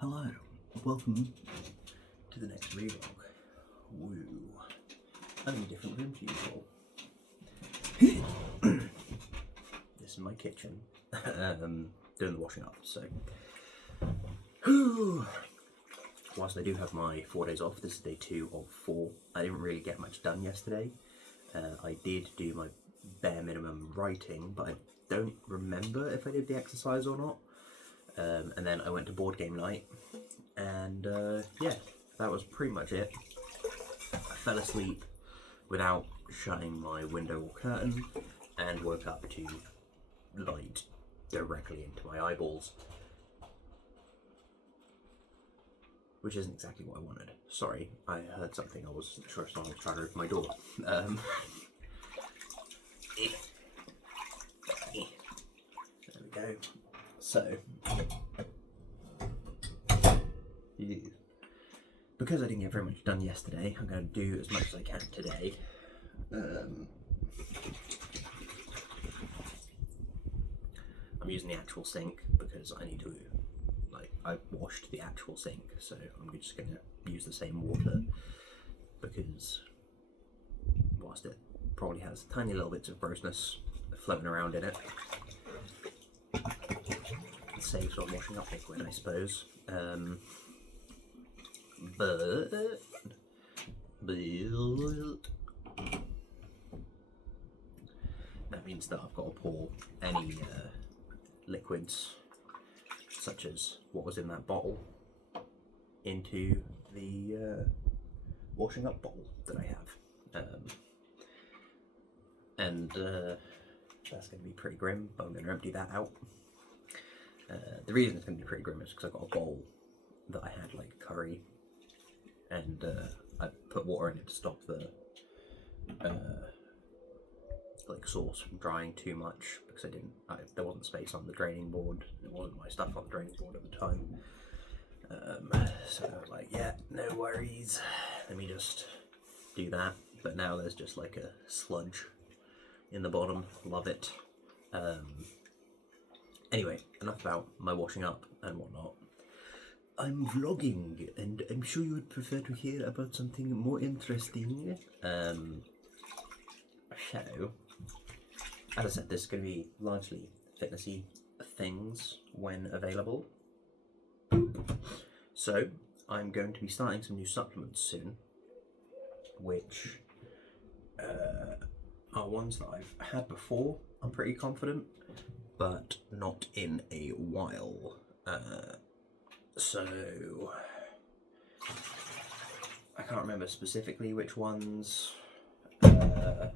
Hello, welcome to the next ReeVlog. Woo. I'm in a different room to usual. This is my kitchen. Doing the washing up, so. Whilst I do have my 4 days off, this is day 2 of 4. I didn't really get much done yesterday. I did do my bare minimum writing, but I don't remember if I did the exercise or not. And then I went to board game night, and yeah, that was pretty much it. I fell asleep without shutting my window or curtain, and woke up to light directly into my eyeballs, which isn't exactly what I wanted. Sorry, I heard something. I was sure someone was trying to open my door. There we go. So, because I didn't get very much done yesterday, I'm going to do as much as I can today. I'm using the actual sink because I need to, I washed the actual sink, so I'm just going to use the same water because whilst it probably has tiny little bits of grossness floating around in it, it saves on washing up liquid, I suppose. But that means that I've got to pour any liquids, such as what was in that bottle, into the washing up bowl that I have. And that's going to be pretty grim, but I'm going to empty that out. The reason it's going to be pretty grim is because I've got a bowl that I had like curry, and I put water in it to stop the sauce from drying too much, because there wasn't space on the draining board. There wasn't my stuff on the draining board at the time. So I was like, yeah, no worries, let me just do that. But now there's just like a sludge in the bottom. Love it. Anyway, enough about my washing up and whatnot. I'm vlogging, and I'm sure you would prefer to hear about something more interesting. So, as I said, this is going to be largely fitnessy things when available. So, I'm going to be starting some new supplements soon, which are ones that I've had before, I'm pretty confident, but not in a while. So I can't remember specifically which ones. Yeah,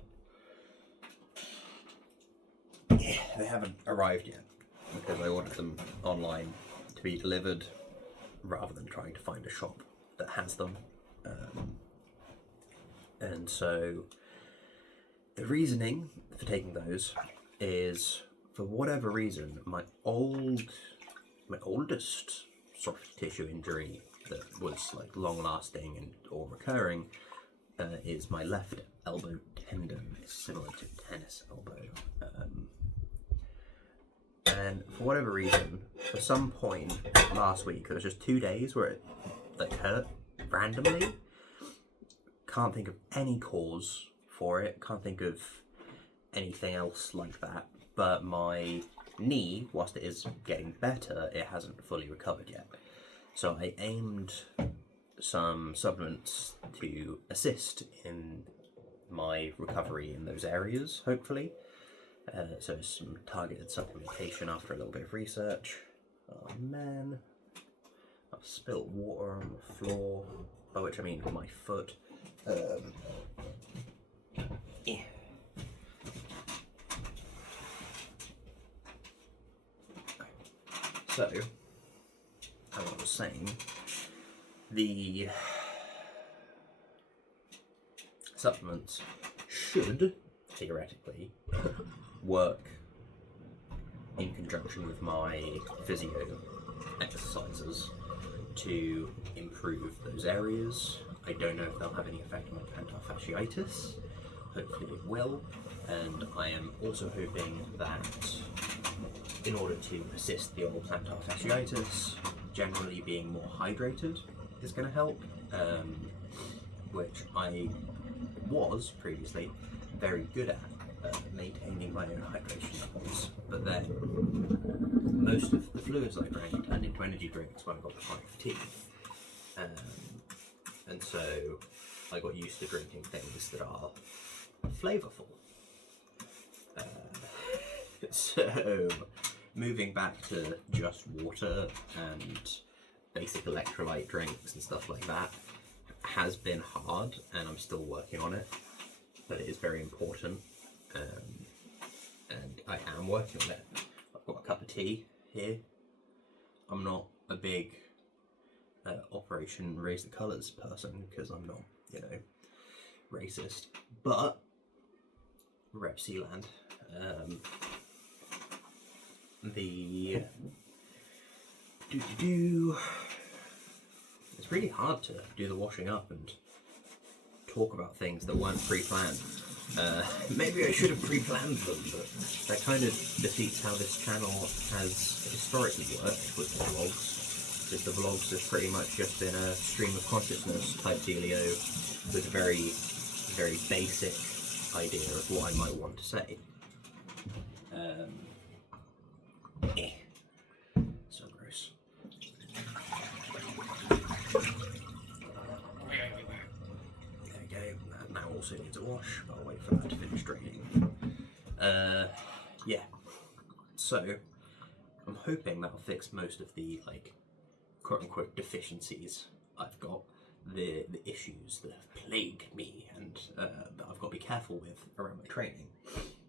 they haven't arrived yet because I ordered them online to be delivered rather than trying to find a shop that has them. And so the reasoning for taking those is, for whatever reason, my oldest soft tissue injury that was like long lasting and or recurring is my left elbow tendon. It's similar to tennis elbow. And for whatever reason, for some point last week, there was just 2 days where it hurt randomly. Can't think of any cause for it. Can't think of anything else like that. But my knee, whilst it is getting better, it hasn't fully recovered yet. So I aimed some supplements to assist in my recovery in those areas, hopefully. So some targeted supplementation after a little bit of research. Oh man, I've spilt water on the floor, by which I mean my foot. Yeah. So, as I was saying, the supplements should, theoretically, work in conjunction with my physio exercises to improve those areas. I don't know if they'll have any effect on my plantar fasciitis. Hopefully it will. And I am also hoping that in order to assist the old plantar fasciitis, generally being more hydrated is going to help, which I was previously very good at maintaining my own hydration levels, but then most of the fluids I drank turned into energy drinks when I got chronic fatigue, and so I got used to drinking things that are flavourful. So moving back to just water and basic electrolyte drinks and stuff like that has been hard, and I'm still working on it, but it is very important, and I am working on it. I've got a cup of tea here. I'm not a big Operation Raise the Colours person because I'm not, you know, racist, but Rep Sealand. It's really hard to do the washing up and talk about things that weren't pre-planned. Maybe I should have pre-planned them, but that kind of defeats how this channel has historically worked with the vlogs, because the vlogs have pretty much just been a stream of consciousness type dealio with a very, very basic idea of what I might want to say. So gross. There we go. That now also needs a wash, but I'll wait for that to finish draining. Yeah. So I'm hoping that'll fix most of the, like, quote-unquote deficiencies I've got, the issues that have plagued me and that I've got to be careful with around my training.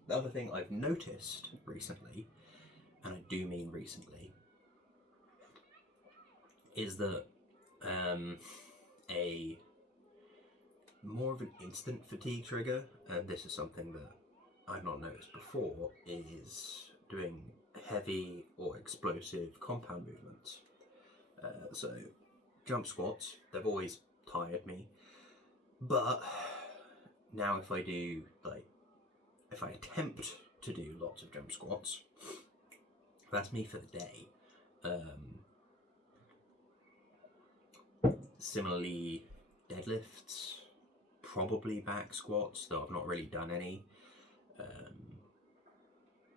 The other thing I've noticed recently, and I do mean recently, is that a more of an instant fatigue trigger, and this is something that I've not noticed before, is doing heavy or explosive compound movements. So jump squats, they've always tired me, but now if I do, like, if I attempt to do lots of jump squats, that's me for the day. Similarly, deadlifts, probably back squats, though I've not really done any.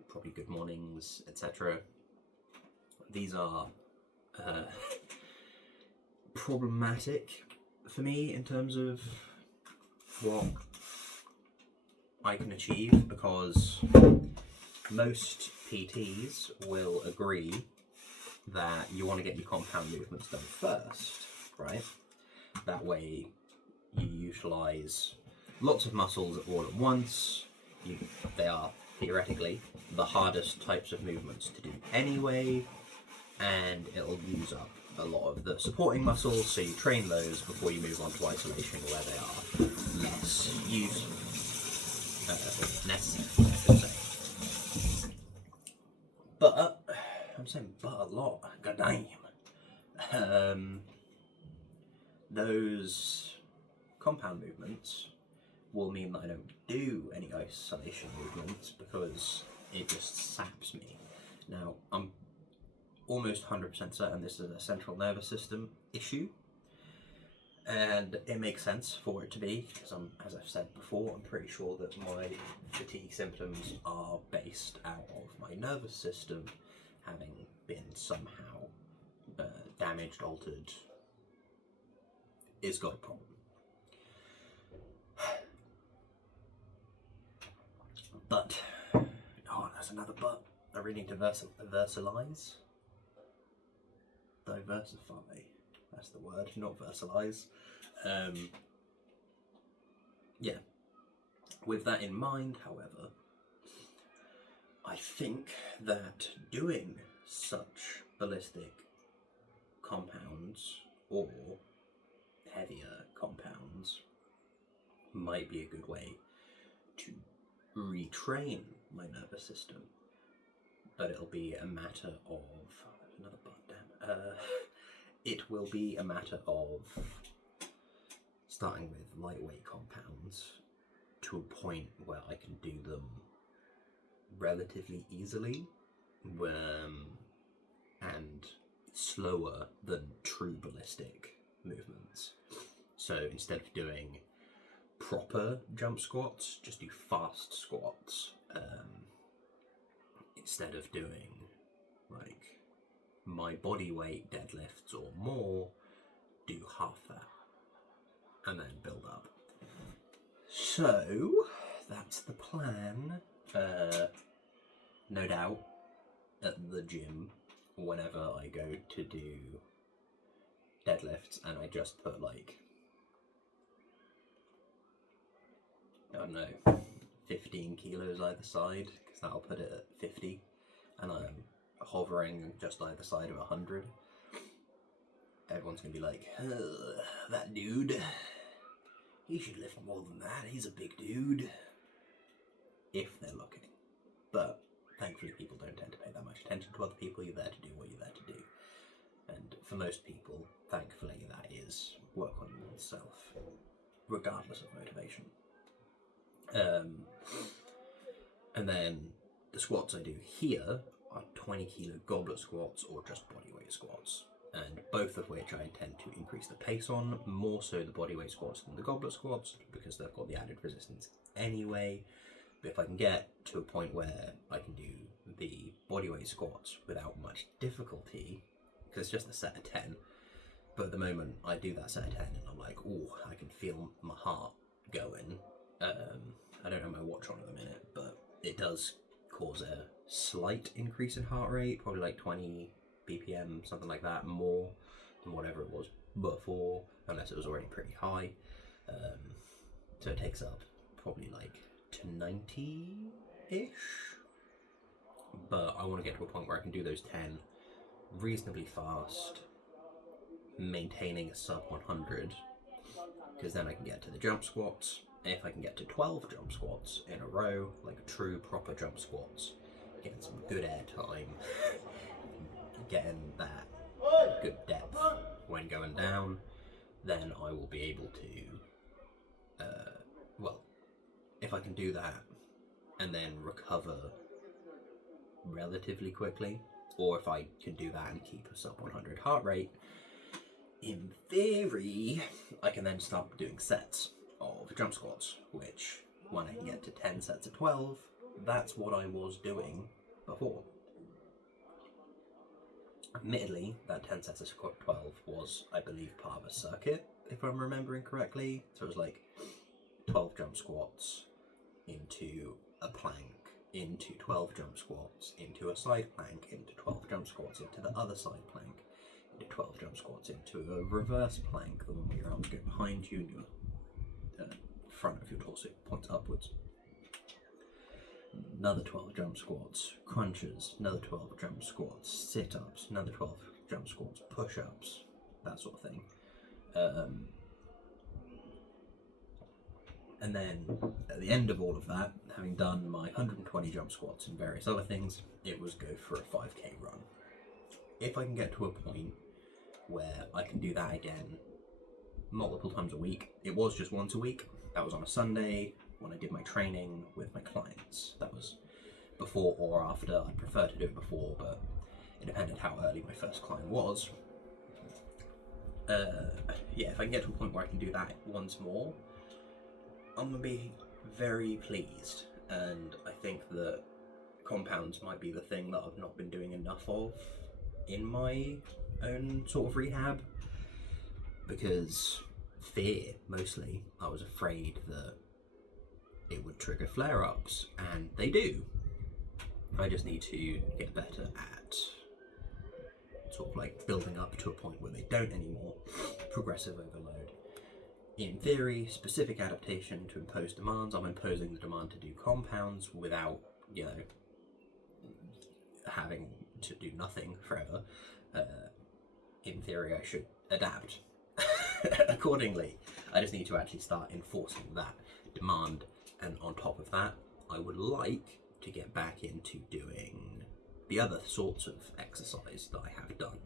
Probably good mornings, etc. These are problematic for me in terms of what I can achieve, because most PTs will agree that you want to get your compound movements done first, right? That way you utilize lots of muscles all at once. They are theoretically the hardest types of movements to do anyway, and it'll use up a lot of the supporting muscles, so you train those before you move on to isolation, where they are less useful, necessary, I should say. But I'm saying but a lot, goddamn. Those compound movements will mean that I don't do any isolation movements because it just saps me. Now, I'm almost 100% certain this is a central nervous system issue, and it makes sense for it to be, because as I've said before, I'm pretty sure that my fatigue symptoms are based out of my nervous system having been somehow damaged, altered. It's got a problem. But, oh, there's another but. I really need to diversify. That's the word, not versalize. Yeah. With that in mind, however, I think that doing such ballistic compounds or heavier compounds might be a good way to retrain my nervous system, but it'll be a matter of another but, it will be a matter of starting with lightweight compounds to a point where I can do them relatively easily, and slower than true ballistic movements. So instead of doing proper jump squats, just do fast squats. Instead of doing like my body weight deadlifts or more, do half that and then build up. So that's the plan. No doubt at the gym, whenever I go to do deadlifts and I just put like, I don't know, 15 kilos either side, because that'll put it at 50, and I'm hovering just either side of 100, everyone's gonna be like, that dude, he should lift more than that, he's a big dude, if they're looking. But thankfully people don't tend to pay that much attention to other people. You're there to do what you're there to do, and for most people, thankfully, that is work on oneself, regardless of motivation. And then the squats I do here are 20 kilo goblet squats or just bodyweight squats, and both of which I intend to increase the pace on, more so the bodyweight squats than the goblet squats, because they've got the added resistance anyway. But if I can get to a point where I can do the bodyweight squats without much difficulty, because it's just a set of 10, but at the moment I do that set of 10 and I'm like, oh, I can feel my heart going. I don't have my watch on at the minute, but it does cause a slight increase in heart rate, probably like 20 BPM, something like that, more than whatever it was before, unless it was already pretty high. So it takes up probably like to 90-ish, but I want to get to a point where I can do those 10 reasonably fast, maintaining a sub 100, because then I can get to the jump squats. If I can get to 12 jump squats in a row, like true proper jump squats, getting some good air time, getting that good depth when going down, then I will be able to, well, if I can do that and then recover relatively quickly, or if I can do that and keep a sub 100 heart rate, in theory, I can then start doing sets of jump squats, which when I can get to 10 sets of 12, that's what I was doing before. Admittedly, that 10 sets of 12 was, I believe, part of a circuit, if I'm remembering correctly. So it was like 12 jump squats into a plank, into 12 jump squats, into a side plank, into 12 jump squats, into the other side plank, into 12 jump squats, into a reverse plank, the one where your arms go behind you and your front of your torso points upwards. Another 12 jump squats, crunches, another 12 jump squats, sit-ups, another 12 jump squats, push-ups, that sort of thing. And then at the end of all of that, having done my 120 jump squats and various other things, it was go for a 5k run. If I can get to a point where I can do that again multiple times a week, it was just once a week, that was on a Sunday when I did my training with my clients. That was before or after. I'd prefer to do it before, but it depended how early my first client was. Yeah, if I can get to a point where I can do that once more, I'm going to be very pleased, and I think that compounds might be the thing that I've not been doing enough of in my own sort of rehab, because fear, mostly. I was afraid that it would trigger flare-ups, and they do. I just need to get better at sort of like building up to a point where they don't anymore. Progressive overload. In theory, specific adaptation to impose demands. I'm imposing the demand to do compounds without, you know, having to do nothing forever. In theory, I should adapt accordingly. I just need to actually start enforcing that demand, and on top of that, I would like to get back into doing the other sorts of exercise that I have done,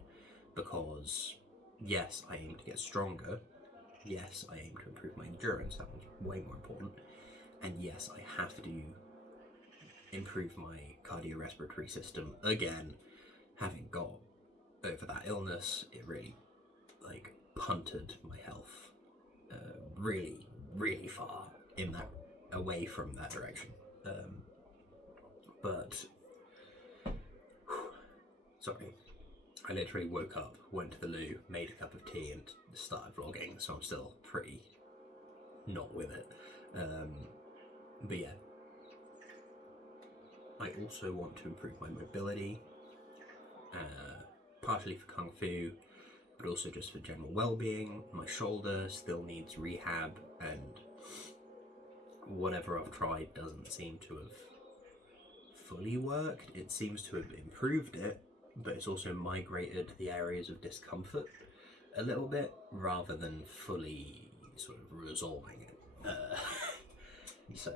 because yes, I aim to get stronger, yes, I aim to improve my endurance, that one's way more important, and yes, I have to improve my cardiorespiratory system again, having got over that illness, it really like punted my health really, really far away from that direction. But sorry, I literally woke up, went to the loo, made a cup of tea, and started vlogging. So I'm still pretty not with it. But yeah, I also want to improve my mobility, partially for Kung Fu, but also just for general well-being. My shoulder still needs rehab, and whatever I've tried doesn't seem to have fully worked. It seems to have improved it, but it's also migrated the areas of discomfort a little bit, rather than fully sort of resolving it. So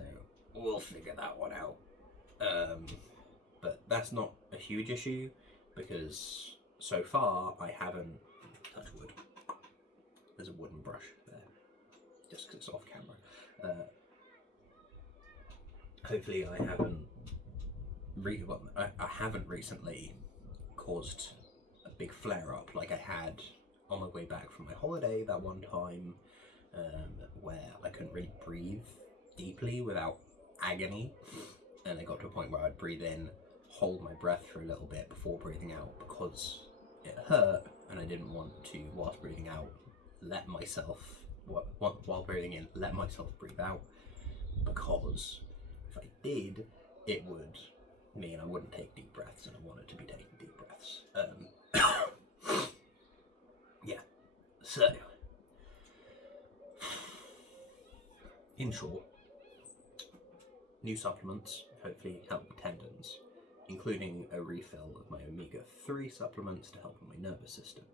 we'll figure that one out. But that's not a huge issue, because so far I haven't touched wood. There's a wooden brush there, just because it's off camera. Hopefully I haven't recently caused a big flare up like I had on my way back from my holiday that one time, where I couldn't really breathe deeply without agony, and it got to a point where I'd breathe in, hold my breath for a little bit before breathing out because it hurt, and I didn't want to, whilst breathing out, while breathing in, let myself breathe out, because if I did, it would mean I wouldn't take deep breaths, and I wanted to be taking deep breaths. Yeah, so in short, new supplements hopefully help tendons, including a refill of my omega-3 supplements to help with my nervous system,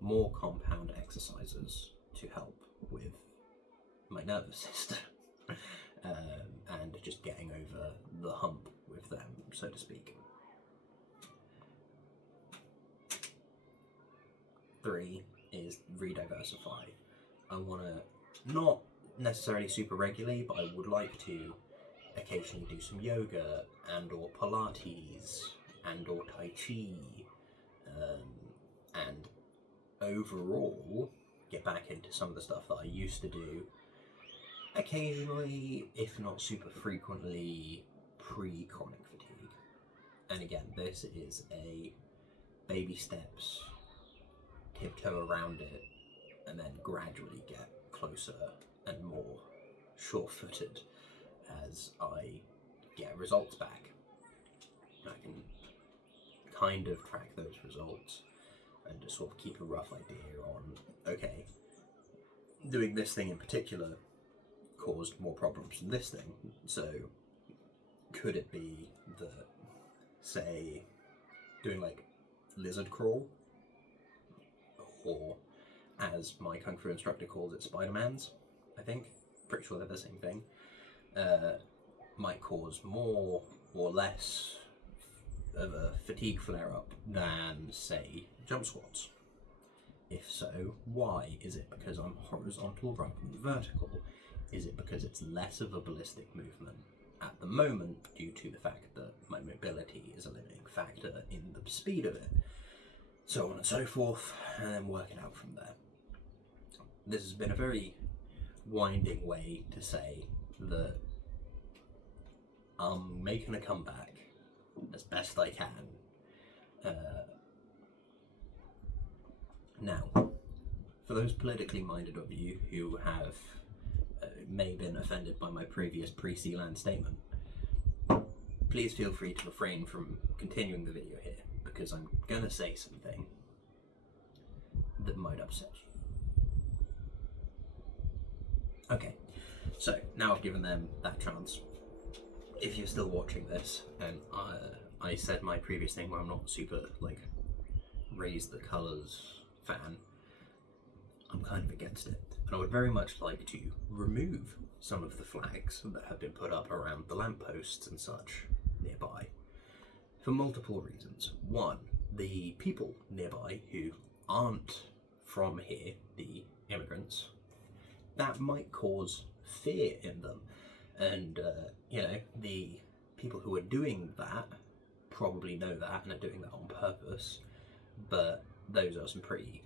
more compound exercises to help with my nervous system, and just getting over the hump with them, so to speak. 3 is re-diversify. I want to, not necessarily super regularly, but I would like to occasionally do some yoga and or Pilates and or Tai Chi, and overall get back into some of the stuff that I used to do occasionally, if not super frequently, pre-chronic fatigue. And again, this is a baby steps, tiptoe around it, and then gradually get closer and more sure-footed as I get results back. I can kind of track those results and just sort of keep a rough idea on, okay, doing this thing in particular caused more problems than this thing, so could it be that, say, doing like lizard crawl, or as my Kung Fu instructor calls it, Spider-Mans, I think, pretty sure they're the same thing, might cause more or less of a fatigue flare-up than, say, jump squats. If so, why? Is it because I'm horizontal rather than vertical? Is it because it's less of a ballistic movement at the moment due to the fact that my mobility is a limiting factor in the speed of it? So on and so forth, and then work it out from there. This has been a very winding way to say that I'm making a comeback as best I can. Now, for those politically minded of you who have may have been offended by my previous pre-Sealand statement, please feel free to refrain from continuing the video here, because I'm gonna say something that might upset you. Okay, so now I've given them that chance. If you're still watching this, and I said my previous thing where I'm not super, like, raise the colours fan, I'm kind of against it. And I would very much like to remove some of the flags that have been put up around the lampposts and such nearby, for multiple reasons. One, the people nearby who aren't from here, the immigrants, that might cause fear in them. And, you know, the people who are doing that probably know that and are doing that on purpose. but those are some pretty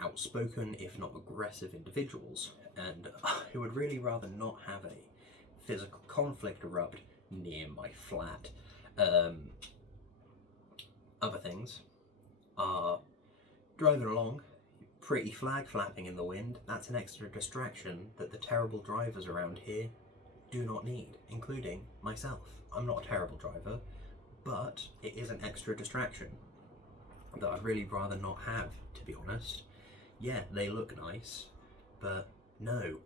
outspoken, if not aggressive individuals, and I would really rather not have a physical conflict erupt near my flat. Other things are driving along, pretty flag flapping in the wind. That's an extra distraction that the terrible drivers around here do not need, including myself. I'm not a terrible driver, but it is an extra distraction that I'd really rather not have, to be honest. Yeah, they look nice, but no.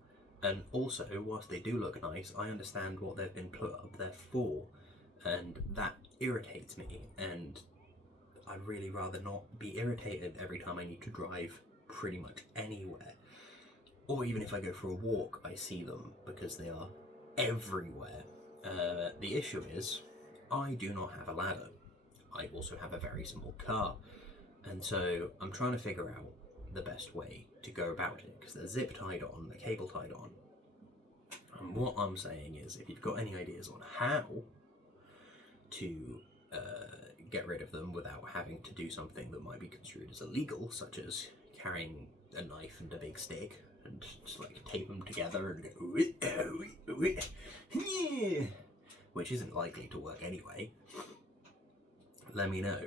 And also, whilst they do look nice, I understand what they've been put up there for, and that irritates me, and I'd really rather not be irritated every time I need to drive pretty much anywhere. Or even if I go for a walk, I see them, because they are everywhere. The issue is, I do not have a ladder. I also have a very small car, and so I'm trying to figure out the best way to go about it, because they're zip tied on, they're cable tied on. And what I'm saying is, if you've got any ideas on how to get rid of them without having to do something that might be construed as illegal, such as carrying a knife and a big stick and just like tape them together and go, which isn't likely to work anyway, let me know,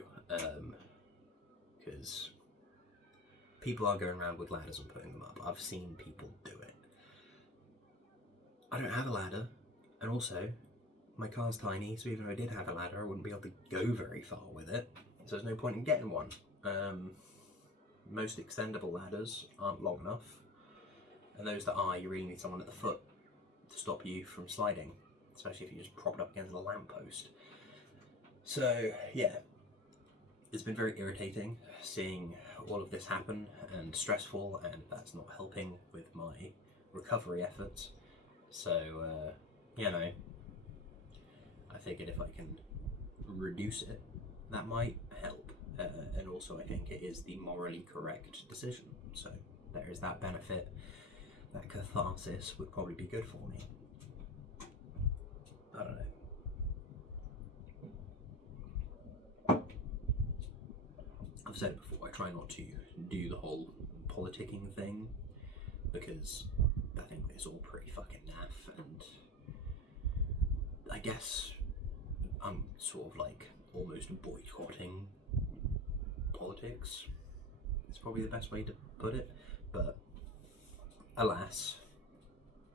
because people are going around with ladders and putting them up. I've seen people do it. I don't have a ladder, and also my car's tiny, so even if I did have a ladder, I wouldn't be able to go very far with it, so there's no point in getting one. Most extendable ladders aren't long enough, and those that are, you really need someone at the foot to stop you from sliding, especially if you just prop it up against a lamppost. So yeah, it's been very irritating seeing all of this happen, and stressful, and that's not helping with my recovery efforts. So you know, I figured if I can reduce it, that might help. And also I think it is the morally correct decision. So there is that benefit. That catharsis would probably be good for me. I don't know. I've said it before, I try not to do the whole politicking thing, because I think it's all pretty fucking naff, and I guess I'm sort of like almost boycotting politics. It's probably the best way to put it, but alas,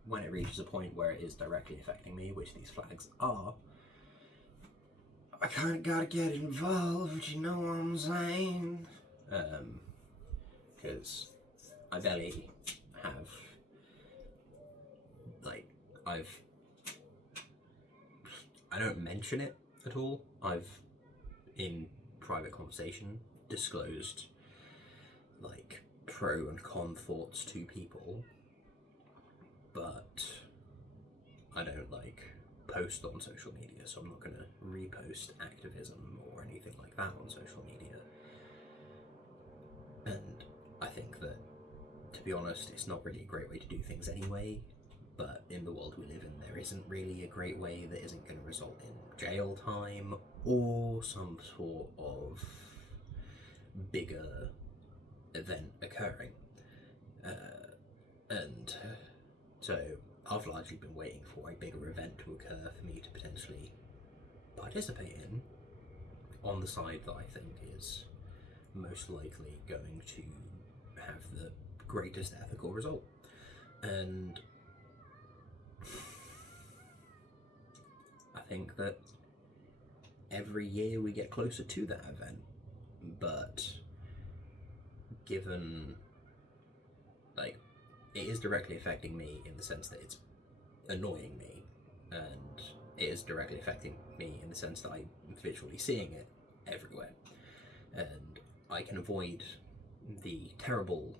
when it reaches a point where it is directly affecting me, which these flags are, I kinda gotta get involved, you know what I'm saying? Because I barely have, like, I don't mention it at all. I've, in private conversation, disclosed, like, pro and con thoughts to people, but I don't, like, post on social media, so I'm not going to repost activism or anything like that on social media. And I think that, to be honest, it's not really a great way to do things anyway, but in the world we live in, there isn't really a great way that isn't going to result in jail time or some sort of bigger event occurring. And so I've largely been waiting for a bigger event to occur for me to potentially participate in, on the side that I think is most likely going to have the greatest ethical result. And I think that every year we get closer to that event, but given, like, it is directly affecting me in the sense that it's annoying me, and it is directly affecting me in the sense that I'm visually seeing it everywhere, and I can avoid the terrible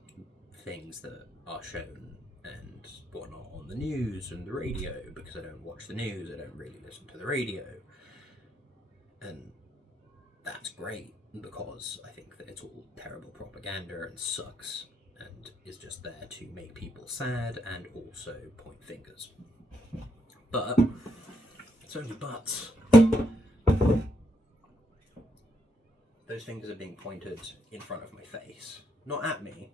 things that are shown and whatnot on the news and the radio, because I don't watch the news, I don't really listen to the radio, and that's great, because I think that it's all terrible propaganda and sucks, and is just there to make people sad and also point fingers. But it's only buts. Those those fingers are being pointed in front of my face. Not at me,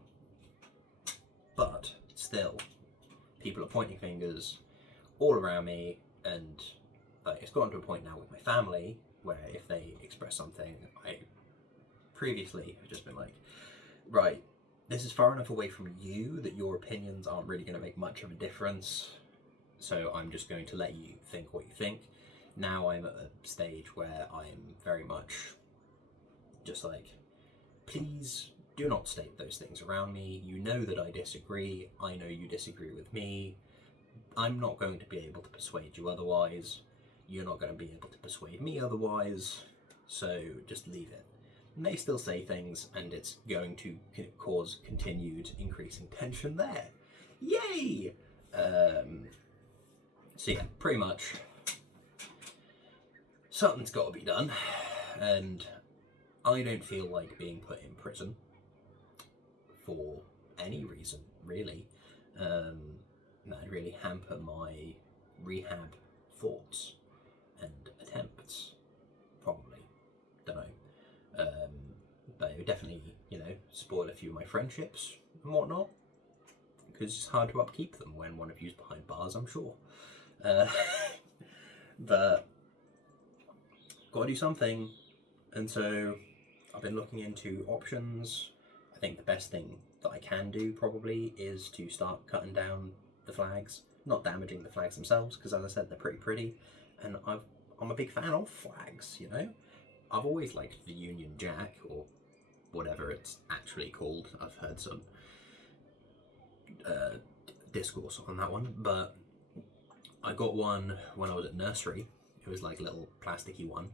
but still, people are pointing fingers all around me, and it's gotten to a point now with my family where if they express something, I previously have just been like, right, this is far enough away from you that your opinions aren't really going to make much of a difference, so I'm just going to let you think what you think. Now I'm at a stage where I'm very much just like, please do not state those things around me. You know that I disagree. I know you disagree with me. I'm not going to be able to persuade you otherwise. You're not going to be able to persuade me otherwise. So just leave it. May still say things, and it's going to cause continued increasing tension there. Yay! So yeah, pretty much something's got to be done, and I don't feel like being put in prison for any reason, really. That'd really hamper my rehab thoughts and attempts, probably. Don't know. But it would definitely, spoil a few of my friendships and whatnot, because it's hard to upkeep them when one of you's behind bars, I'm sure. But gotta do something, and so I've been looking into options. I think the best thing that I can do probably is to start cutting down the flags, not damaging the flags themselves, because as I said, they're pretty pretty, and I'm a big fan of flags, I've always liked the Union Jack, or whatever it's actually called. I've heard some discourse on that one, but I got one when I was at nursery. It was like a little plasticky one.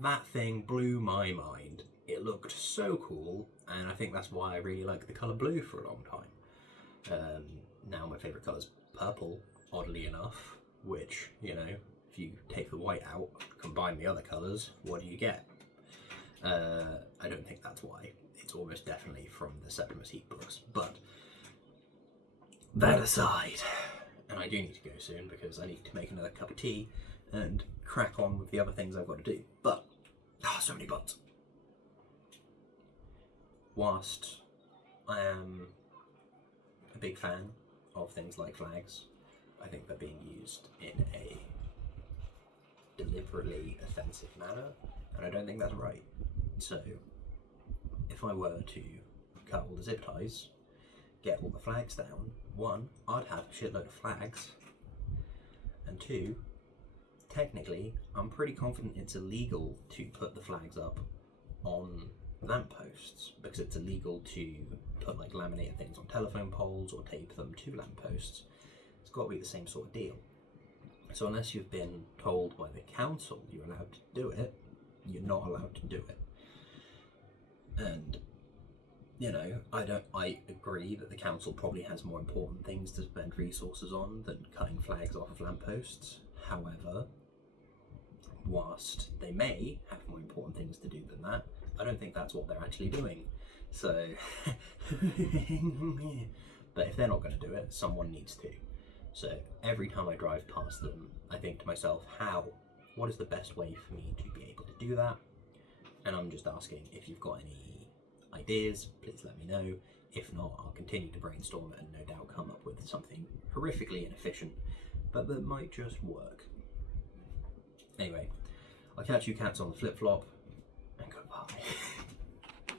That thing blew my mind. It looked so cool, and I think that's why I really liked the colour blue for a long time. Now my favourite colour is purple, oddly enough, which, if you take the white out, combine the other colours, what do you get? I don't think that's why. It's almost definitely from the Septimus Heat books, but that aside, and I do need to go soon because I need to make another cup of tea and crack on with the other things I've got to do, but, so many buts. Whilst I am a big fan of things like flags, I think they're being used in a deliberately offensive manner, and I don't think that's right. So, if I were to cut all the zip ties, get all the flags down, one, I'd have a shitload of flags, and two, technically, I'm pretty confident it's illegal to put the flags up on lampposts, because it's illegal to put like laminated things on telephone poles or tape them to lampposts. It's got to be the same sort of deal. So unless you've been told by the council you're allowed to do it, you're not allowed to do it. And I agree that the council probably has more important things to spend resources on than cutting flags off of lampposts. However, whilst they may have more important things to do than that, I don't think that's what they're actually doing. So, but if they're not going to do it, someone needs to. So every time I drive past them, I think to myself, what is the best way for me to be able to do that? And I'm just asking, if you've got any ideas, please let me know. If not, I'll continue to brainstorm and no doubt come up with something horrifically inefficient, but that might just work. Anyway, I'll catch you cats on the flip-flop, and goodbye.